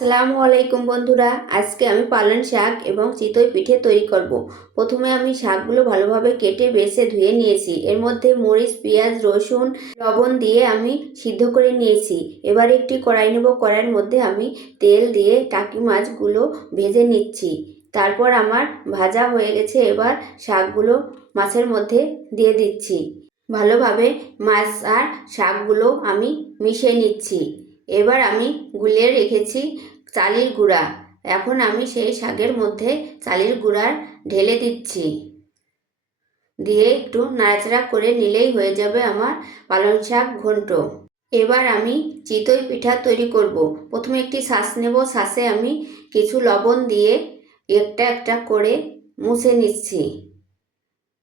আসসালামু আলাইকুম বন্ধুরা, আজকে আমি পালং শাক এবং চিতই পিঠে তৈরি করব। প্রথমে আমি শাকগুলো ভালোভাবে কেটে বেছে ধুয়ে নিয়েছি। এর মধ্যে মরিচ, পেঁয়াজ, রসুন, লবণ দিয়ে আমি সিদ্ধ করে নিয়েছি। এবার একটি কড়াই নেব। কড়াইয়ের মধ্যে আমি তেল দিয়ে টাকি মাছগুলো ভেজে নিচ্ছি। তারপর আমার ভাজা হয়ে গেছে। এবার শাকগুলো মাছের মধ্যে দিয়ে দিচ্ছি। ভালোভাবে মাছ আর শাকগুলো আমি মিশিয়ে নিচ্ছি। এবার আমি গুলিয়ে রেখেছি চালের গুঁড়া। এখন আমি সেই শাকের মধ্যে চালের গুঁড়া ঢেলে দিচ্ছি। দিয়ে একটু নাড়াচাড়া করে নিলেই হয়ে যাবে আমার পালং শাক ঘন্ট। এবার আমি চিতই পিঠা তৈরি করব। প্রথমে একটি শাঁস নেব। শাঁসে আমি কিছু লবণ দিয়ে একটা একটা করে মুছে নিচ্ছি।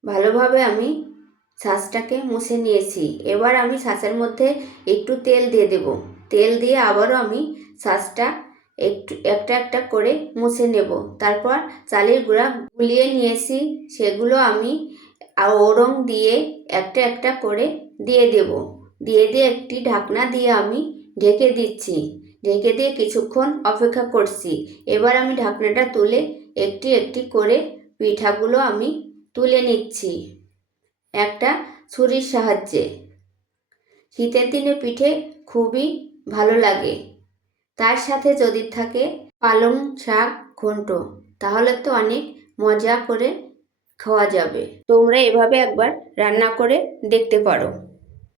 ভালোভাবে আমি শাঁসটাকে মুছে নিয়েছি। এবার আমি শাঁসের মধ্যে একটু তেল দিয়ে দেব। তেল দিয়ে আবারও আমি শাঁসটা একটা একটা করে মুছে নেব। তারপর চালের গুঁড়া গুলিয়ে নিয়েছি, সেগুলো আমি ওরং দিয়ে একটা একটা করে দিয়ে দেব। দিয়ে একটি ঢাকনা দিয়ে আমি ঢেকে দিচ্ছি। ঢেকে দিয়ে কিছুক্ষণ অপেক্ষা করছি। এবার আমি ঢাকনাটা তুলে একটি একটি করে পিঠাগুলো আমি তুলে নিচ্ছি একটা ছুরির সাহায্যে। শীতের দিনে পিঠে খুবই ভালো লাগে। তার সাথে যদি থাকে পালং শাক ঘন্ট, তাহলে তো অনেক মজা করে খাওয়া যাবে। তোমরা এভাবে একবার রান্না করে দেখতে পারো।